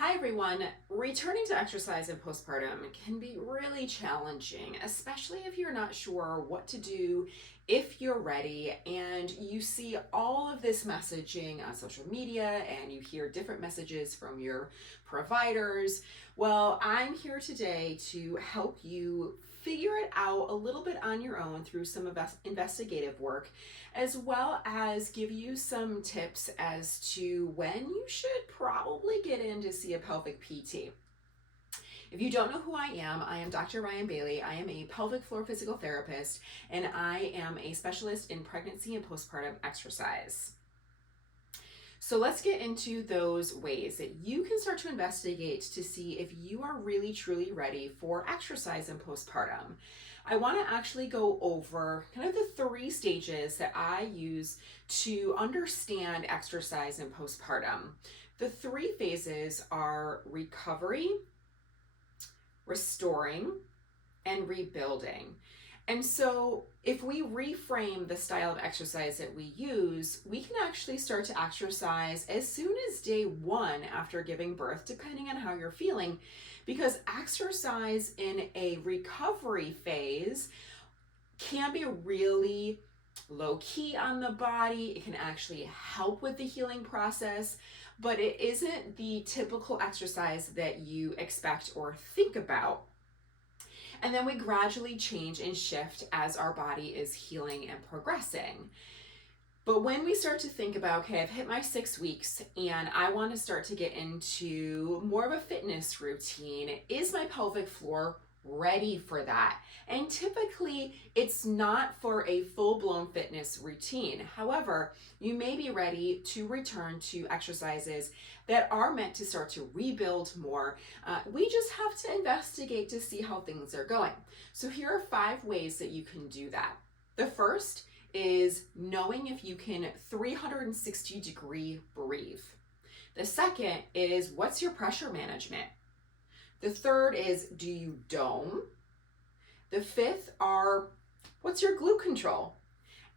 Hi everyone. Returning to exercise in postpartum can be really challenging, especially if you're not sure what to do, if you're ready, and you see all of this messaging on social media and you hear different messages from your providers. Well, I'm here today to help you figure it out a little bit on your own through some investigative work, as well as give you some tips as to when you should probably get in to see a pelvic PT. If you don't know who I am Dr. Ryan Bailey. I am a pelvic floor physical therapist, and I am a specialist in pregnancy and postpartum exercise. So let's get into those ways that you can start to investigate to see if you are really truly ready for exercise in postpartum. I want to actually go over kind of the 3 stages that I use to understand exercise in postpartum. The 3 phases are recovery, restoring, and rebuilding. And so if we reframe the style of exercise that we use, we can actually start to exercise as soon as day 1 after giving birth, depending on how you're feeling, because exercise in a recovery phase can be really low key on the body. It can actually help with the healing process, but it isn't the typical exercise that you expect or think about. And then we gradually change and shift as our body is healing and progressing. But when we start to think about, okay, I've hit my 6 weeks and I want to start to get into more of a fitness routine, is my pelvic floor ready for that? And typically it's not for a full-blown fitness routine. However, you may be ready to return to exercises that are meant to start to rebuild more. We just have to investigate to see how things are going. So here are 5 ways that you can do that. The first is knowing if you can 360-degree breathe. The second is, what's your pressure management? The third is, do you dome? The 5th are, what's your glute control?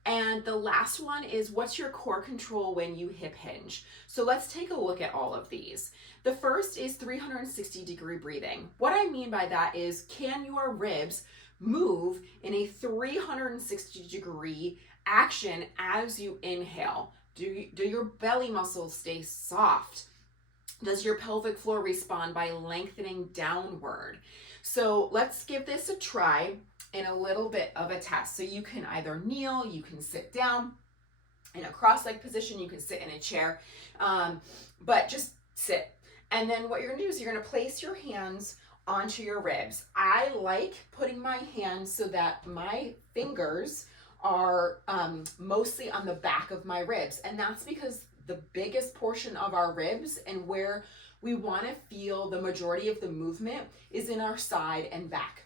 And the last one is, what's your core control when you hip hinge? So let's take a look at all of these. The first is 360-degree breathing. What I mean by that is, can your ribs move in a 360-degree action as you inhale? Do your belly muscles stay soft? Does your pelvic floor respond by lengthening downward? So let's give this a try in a little bit of a test. So you can either kneel, you can sit down in a cross-legged position, you can sit in a chair, but just sit. And then what you're gonna do is you're gonna place your hands onto your ribs. I like putting my hands so that my fingers are mostly on the back of my ribs. And that's because the biggest portion of our ribs and where we want to feel the majority of the movement is in our side and back.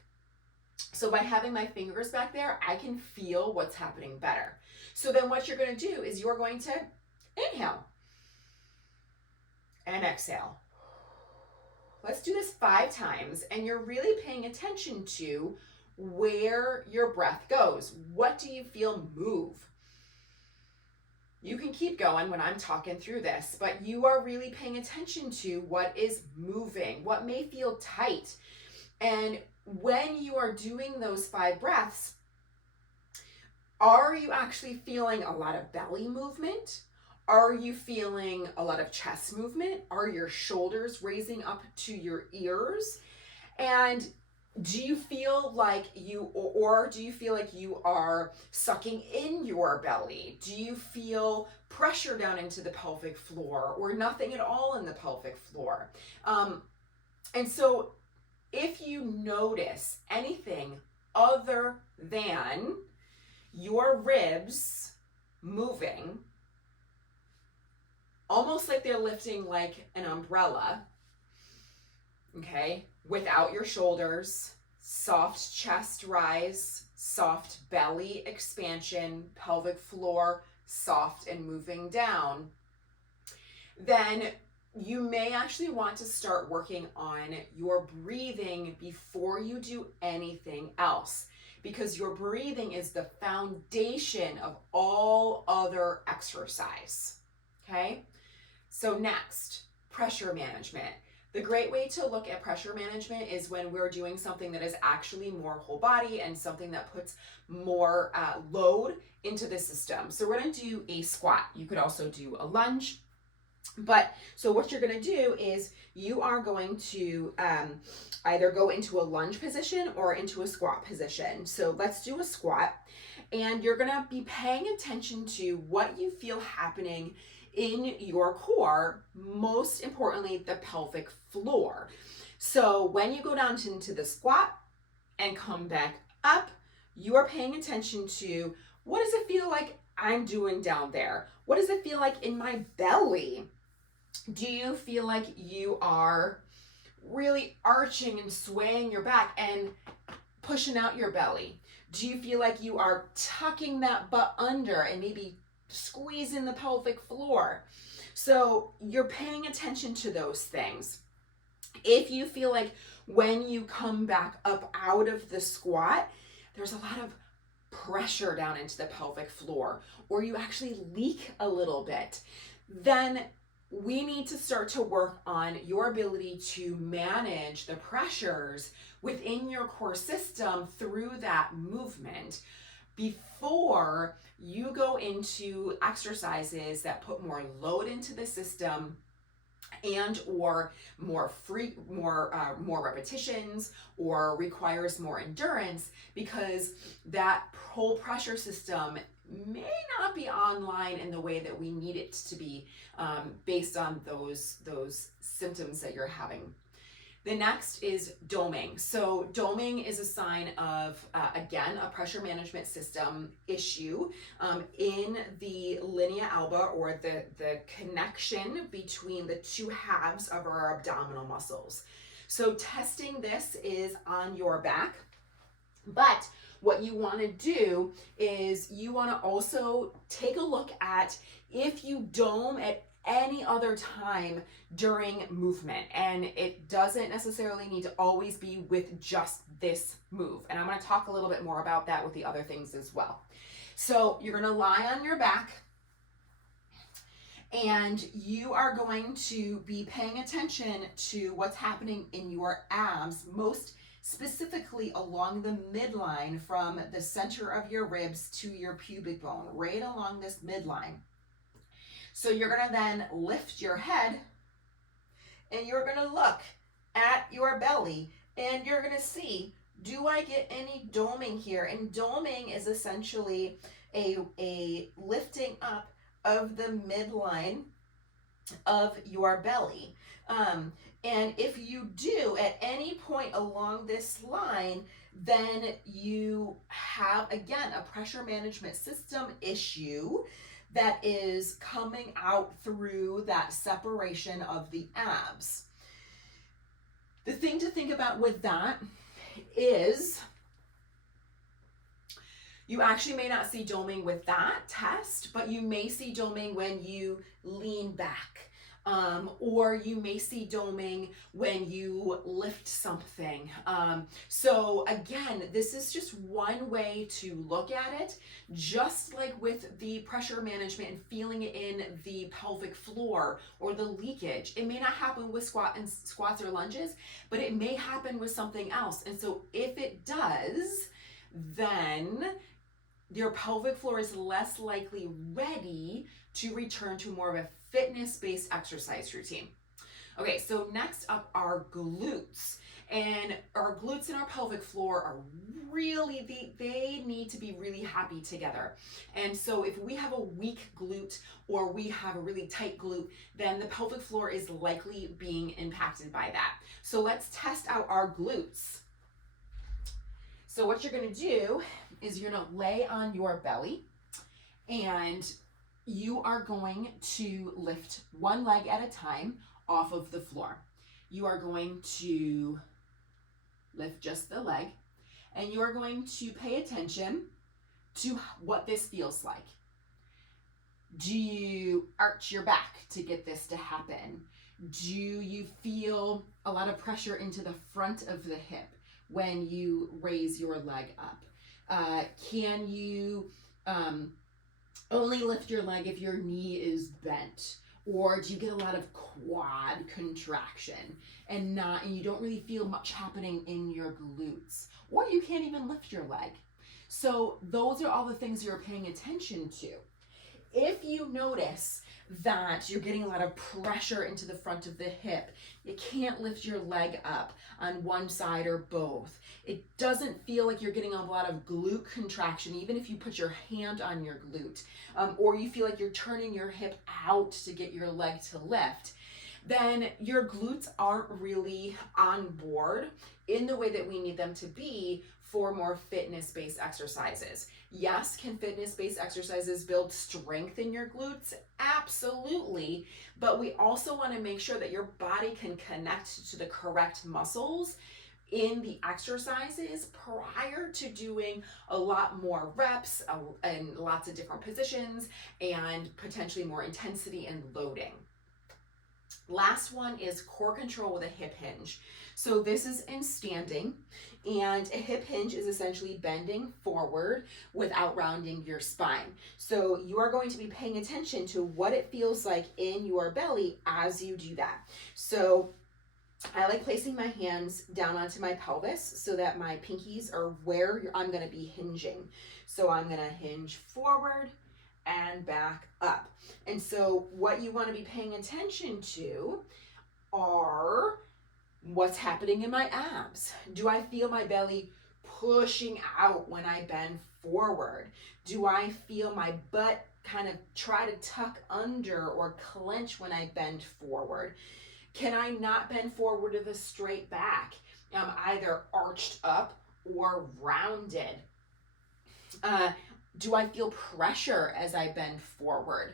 So by having my fingers back there, I can feel what's happening better. So then what you're going to do is you're going to inhale and exhale. Let's do this 5 times, and you're really paying attention to where your breath goes. What do you feel move? You can keep going when I'm talking through this, but you are really paying attention to what is moving, what may feel tight. And when you are doing those 5 breaths, are you actually feeling a lot of belly movement? Are you feeling a lot of chest movement? Are your shoulders raising up to your ears? And do you feel like or do you feel like you are sucking in your belly? Do you feel pressure down into the pelvic floor, or nothing at all in the pelvic floor? And so if you notice anything other than your ribs moving, almost like they're lifting like an umbrella, okay, without your shoulders, soft chest rise, soft belly expansion, pelvic floor soft and moving down, then you may actually want to start working on your breathing before you do anything else, because your breathing is the foundation of all other exercise, okay? So next, pressure management. The great way to look at pressure management is when we're doing something that is actually more whole body and something that puts more load into the system. So we're going to do a squat. You could also do a lunge. But so what you're going to do is you are going to either go into a lunge position or into a squat position. So let's do a squat, and you're going to be paying attention to what you feel happening in your core, most importantly, the pelvic floor. So when you go down into the squat and come back up, you are paying attention to, what does it feel like I'm doing down there? What does it feel like in my belly? Do you feel like you are really arching and swaying your back and pushing out your belly? Do you feel like you are tucking that butt under and maybe squeezing the pelvic floor? So you're paying attention to those things. If you feel like when you come back up out of the squat, there's a lot of pressure down into the pelvic floor, or you actually leak a little bit, then we need to start to work on your ability to manage the pressures within your core system through that movement before you go into exercises that put more load into the system and or more repetitions or requires more endurance, because that whole pressure system may not be online in the way that we need it to be, based on those symptoms that you're having. The next is doming. So doming is a sign of, again, a pressure management system issue in the linea alba, or the connection between the two halves of our abdominal muscles. So testing this is on your back, but what you want to do is you want to also take a look at if you dome at any other time during movement, and it doesn't necessarily need to always be with just this move, and I'm going to talk a little bit more about that with the other things as well. So you're going to lie on your back, and you are going to be paying attention to what's happening in your abs, most specifically along the midline from the center of your ribs to your pubic bone, right along this midline. So you're going to then lift your head, and you're going to look at your belly, and you're going to see, do I get any doming here? And doming is essentially a lifting up of the midline of your belly. And if you do at any point along this line, then you have, again, a pressure management system issue that is coming out through that separation of the abs. The thing to think about with that is you actually may not see doming with that test, but you may see doming when you lean back. Or you may see doming when you lift something. So again, this is just one way to look at it, just like with the pressure management and feeling it in the pelvic floor or the leakage. It may not happen with squats or lunges, but it may happen with something else. And so if it does, then your pelvic floor is less likely ready to return to more of a fitness-based exercise routine. Okay, so next up are glutes. And our glutes and our pelvic floor are really, they need to be really happy together. And so if we have a weak glute or we have a really tight glute, then the pelvic floor is likely being impacted by that. So let's test out our glutes. So what you're gonna do is you're gonna lay on your belly, and you are going to lift one leg at a time off of the floor. You are going to lift just the leg, and you are going to pay attention to what this feels like. Do you arch your back to get this to happen? Do you feel a lot of pressure into the front of the hip when you raise your leg up? Can you only lift your leg if your knee is bent? Or do you get a lot of quad contraction and you don't really feel much happening in your glutes? Or you can't even lift your leg. So those are all the things you're paying attention to. If you notice that you're getting a lot of pressure into the front of the hip, you can't lift your leg up on one side or both, it doesn't feel like you're getting a lot of glute contraction, even if you put your hand on your glute, or you feel like you're turning your hip out to get your leg to lift, then your glutes aren't really on board in the way that we need them to be for more fitness-based exercises. Yes, can fitness-based exercises build strength in your glutes? Absolutely, but we also want to make sure that your body can connect to the correct muscles in the exercises prior to doing a lot more reps and lots of different positions and potentially more intensity and loading. Last one is core control with a hip hinge. So this is in standing, and a hip hinge is essentially bending forward without rounding your spine. So you are going to be paying attention to what it feels like in your belly as you do that. So I like placing my hands down onto my pelvis so that my pinkies are where I'm going to be hinging. So I'm going to hinge forward and back up. And so what you want to be paying attention to are what's happening in my abs. Do I feel my belly pushing out when I bend forward? Do I feel my butt kind of try to tuck under or clench when I bend forward? Can I not bend forward with a straight back? I'm either arched up or rounded. Do I feel pressure as I bend forward?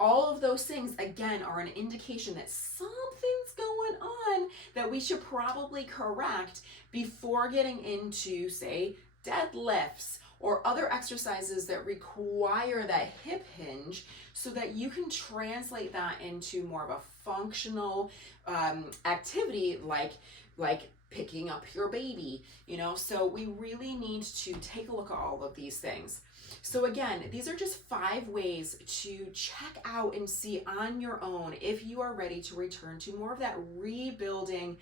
All of those things, again, are an indication that something's going on that we should probably correct before getting into, say, deadlifts or other exercises that require that hip hinge, so that you can translate that into more of a functional activity like picking up your baby, so we really need to take a look at all of these things. So again, these are just 5 ways to check out and see on your own if you are ready to return to more of that rebuilding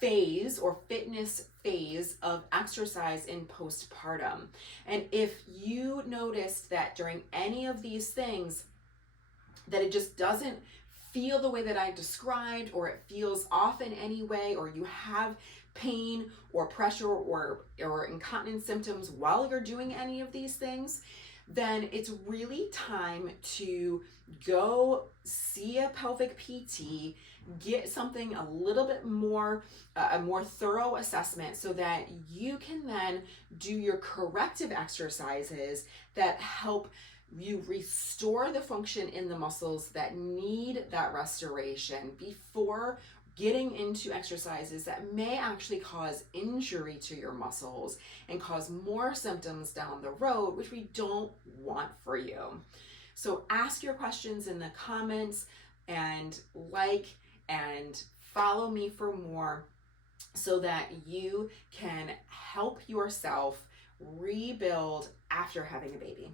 phase or fitness phase of exercise in postpartum. And if you noticed that during any of these things that it just doesn't feel the way that I described, or it feels off in any way, or you have pain or pressure or incontinence symptoms while you're doing any of these things, then it's really time to go see a pelvic PT, get something a little bit more, a more thorough assessment, so that you can then do your corrective exercises that help you restore the function in the muscles that need that restoration before getting into exercises that may actually cause injury to your muscles and cause more symptoms down the road, which we don't want for you. So ask your questions in the comments and follow me for more so that you can help yourself rebuild after having a baby.